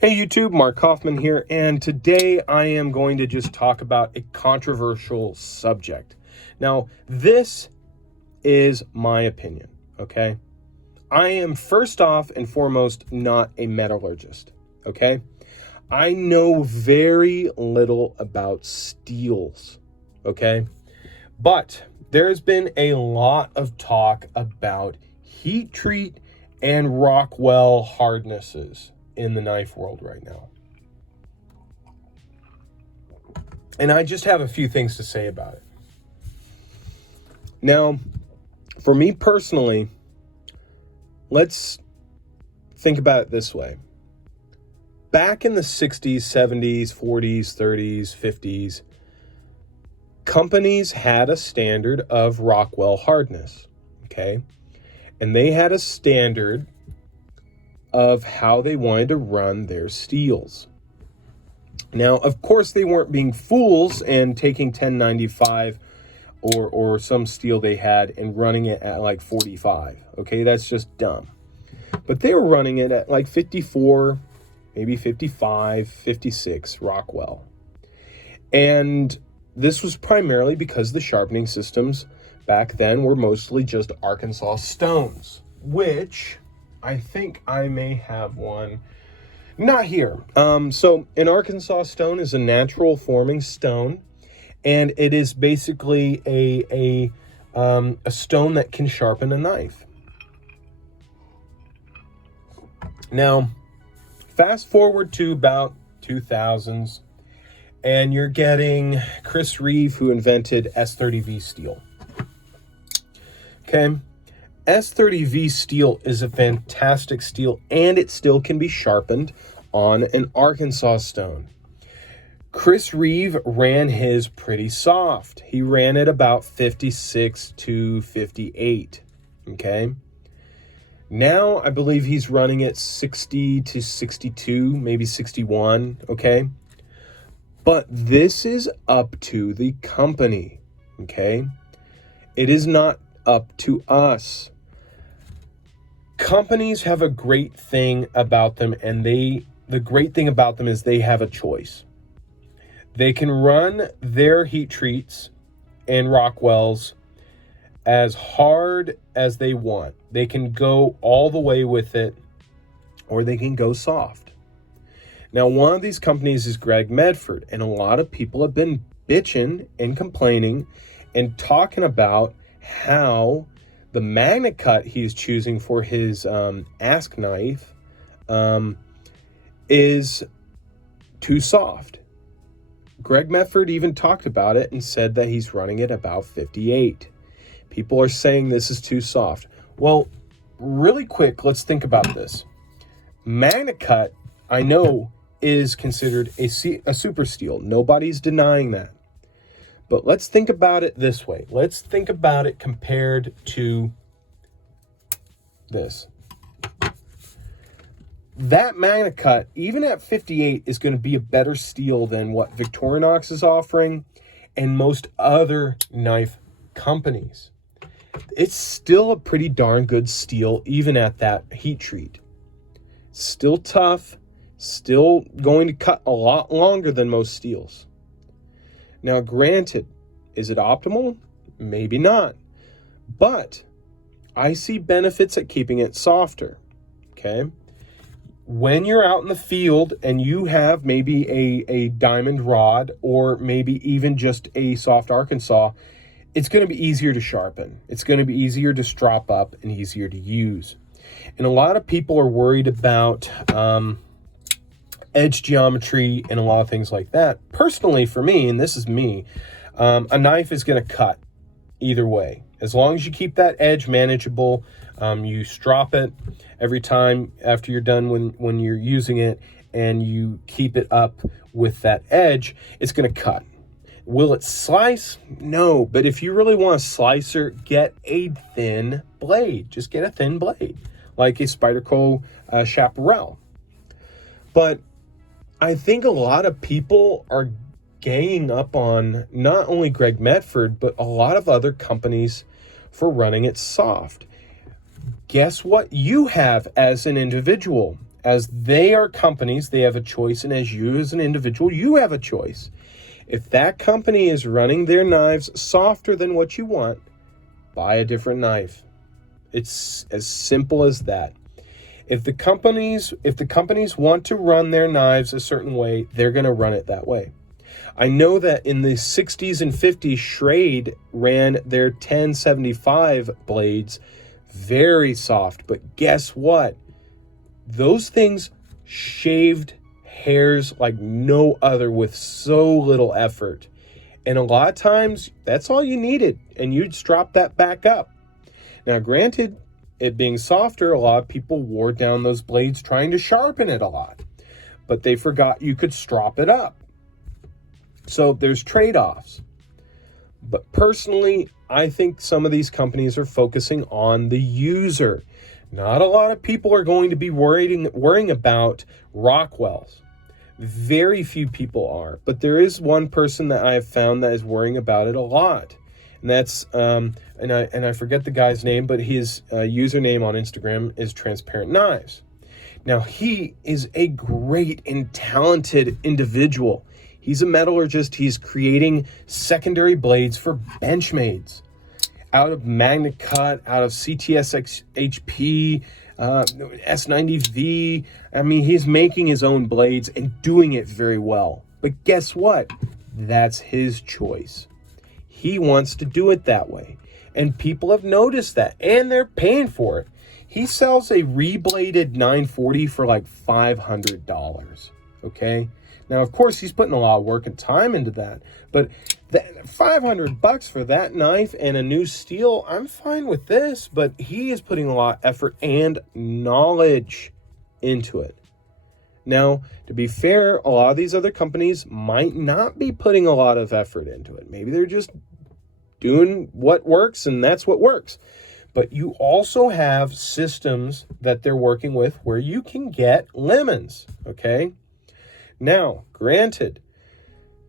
Hey YouTube, Mark Coffman here, and today I am going to just talk about a controversial subject. Now, this is my opinion, okay? I am first off and foremost not a metallurgist, okay? I know very little about steels, okay? But there's been a lot of talk about heat treat and Rockwell hardnesses in the knife world right now. And I just have a few things to say about it. Now, for me personally, let's think about it this way. Back in the 60s, 70s, 40s, 30s, 50s, companies had a standard of Rockwell hardness, okay? And they had a standard of how they wanted to run their steels. Now, of course, they weren't being fools and taking 1095 or some steel they had and running it at like 45. Okay, that's just dumb. But they were running it at like 54, maybe 55, 56 Rockwell. And this was primarily because the sharpening systems back then were mostly just Arkansas stones, which I think I may have one. Not here. So an Arkansas stone is a natural forming stone, and it is basically a stone that can sharpen a knife. Now, fast forward to about 2000s, and you're getting Chris Reeve, who invented S30V steel. Okay. S30V steel is a fantastic steel, and it still can be sharpened on an Arkansas stone. Chris Reeve ran his pretty soft. He ran it about 56 to 58, okay? Now, I believe he's running it 60 to 62, maybe 61, okay? But this is up to the company, okay? It is not up to us. Companies have a great thing about them, and the great thing about them is they have a choice. They can run their heat treats and Rockwells as hard as they want. They can go all the way with it, or they can go soft. Now, one of these companies is Greg Medford, and a lot of people have been bitching and complaining and talking about how the magnet cut he's choosing for his ask knife is too soft. Greg Medford even talked about it and said that he's running it about 58. People are saying this is too soft. Well, really quick, let's think about this. Magnet cut, I know, is considered a super steel. Nobody's denying that. But let's think about it this way. Let's think about it compared to this. That magnet cut, even at 58, is going to be a better steel than what Victorinox is offering and most other knife companies. It's still a pretty darn good steel, even at that heat treat. Still tough, still going to cut a lot longer than most steels. Now, granted, is it optimal? Maybe not. But I see benefits at keeping it softer, okay? When you're out in the field and you have maybe a diamond rod or maybe even just a soft Arkansas, it's going to be easier to sharpen. It's going to be easier to strop up and easier to use. And a lot of people are worried about edge geometry and a lot of things like that. Personally, for me, and this is me, a knife is going to cut either way. As long as you keep that edge manageable, you strop it every time after you're done when you're using it, and you keep it up with that edge, it's going to cut. Will it slice? No, but if you really want a slicer, get a thin blade. Just get a thin blade, like a Spyderco Chaparral. But I think a lot of people are ganging up on not only Greg Medford, but a lot of other companies for running it soft. guess what you have as an individual? As they are companies, they have a choice, and as you as an individual, you have a choice. If that company is running their knives softer than what you want, buy a different knife. It's as simple as that. If the companies want to run their knives a certain way, they're going to run it that way. I know that in the 60s and 50s, Schrade ran their 1075 blades very soft, but guess what? Those things shaved hairs like no other with so little effort. And a lot of times, that's all you needed, and you'd strop that back up. Now, granted, it being softer, a lot of people wore down those blades trying to sharpen it a lot, but they forgot you could strop it up. So there's trade-offs. But personally, I think some of these companies are focusing on the user. Not a lot of people are going to be worrying about Rockwells. Very few people are, but there is one person that I have found that is worrying about it a lot. And that's, and I forget the guy's name, but his username on Instagram is Transparent Knives. Now, he is a great and talented individual. He's a metallurgist. He's creating secondary blades for Benchmades out of Magna Cut, out of CTS HP, S90V. I mean, he's making his own blades and doing it very well. But guess what? That's his choice. He wants to do it that way. And people have noticed that, and they're paying for it. He sells a rebladed 940 for like $500, okay? Now, of course, he's putting a lot of work and time into that, but that $500 for that knife and a new steel, I'm fine with this, but he is putting a lot of effort and knowledge into it. Now, to be fair, a lot of these other companies might not be putting a lot of effort into it. Maybe they're just doing what works, and that's what works. But you also have systems that they're working with where you can get lemons, okay? Now, granted,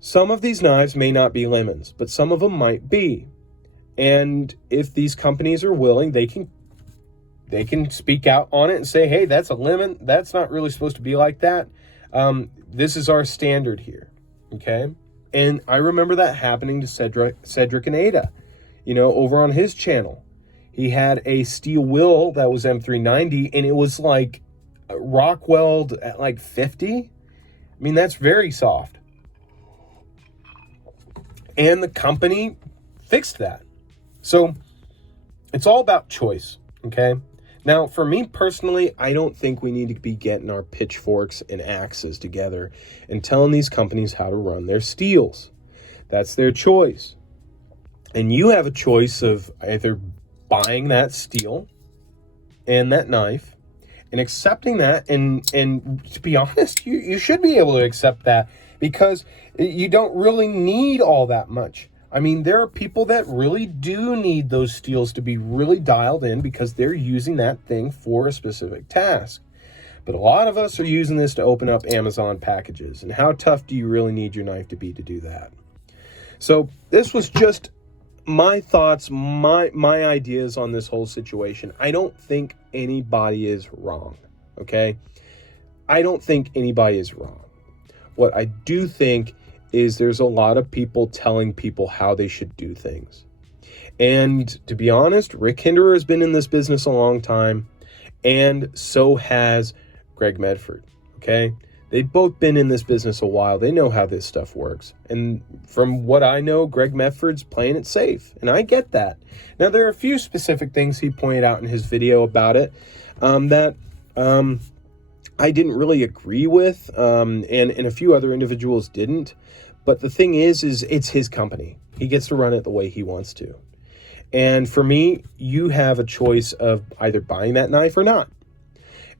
some of these knives may not be lemons, but some of them might be. And if these companies are willing, they can speak out on it and say, hey, that's a lemon. That's not really supposed to be like that. This is our standard here, okay? And I remember that happening to Cedric and Ada, over on his channel. He had a steel will that was M390, and it was like Rockwell at like 50. I mean, that's very soft. And the company fixed that. So it's all about choice, okay? Now, for me personally, I don't think we need to be getting our pitchforks and axes together and telling these companies how to run their steels. That's their choice. And you have a choice of either buying that steel and that knife and accepting that. And to be honest, you should be able to accept that because you don't really need all that much. I mean, there are people that really do need those steels to be really dialed in because they're using that thing for a specific task. But a lot of us are using this to open up Amazon packages. And how tough do you really need your knife to be to do that? So this was just my thoughts, my ideas on this whole situation. I don't think anybody is wrong, okay? I don't think anybody is wrong. What I do think is there's a lot of people telling people how they should do things. And to be honest, Rick Hinderer has been in this business a long time, and so has Greg Medford, okay? They've both been in this business a while. They know how this stuff works. And from what I know, Greg Medford's playing it safe, and I get that. Now, there are a few specific things he pointed out in his video about it that I didn't really agree with, and a few other individuals didn't. But the thing is it's his company. He gets to run it the way he wants to. And for me, you have a choice of either buying that knife or not.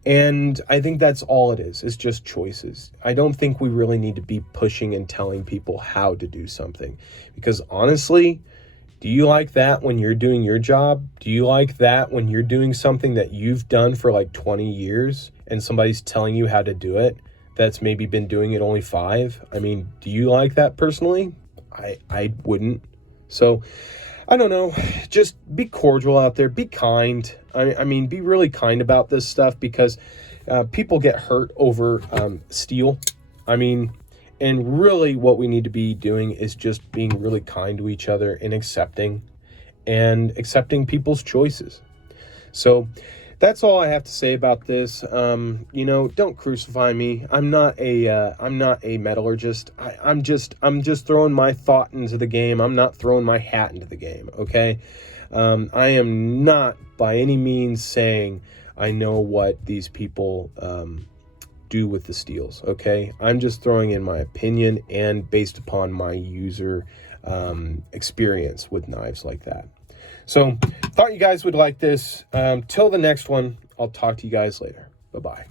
And I think that's all it is. It's just choices. I don't think we really need to be pushing and telling people how to do something. Because honestly, do you like that when you're doing your job? Do you like that when you're doing something that you've done for like 20 years and somebody's telling you how to do it? That's maybe been doing it only 5. I mean, do you like that personally? I wouldn't. So I don't know, just be cordial out there, be kind. I mean, be really kind about this stuff, because people get hurt over steel. I mean, and really what we need to be doing is just being really kind to each other and accepting people's choices. So that's all I have to say about this. You know, don't crucify me. I'm not a metallurgist. I'm just throwing my thought into the game. I'm not throwing my hat into the game. Okay. I am not by any means saying I know what these people do with the steels. Okay. I'm just throwing in my opinion and based upon my user experience with knives like that. So thought you guys would like this. Till the next one, I'll talk to you guys later. Bye-bye.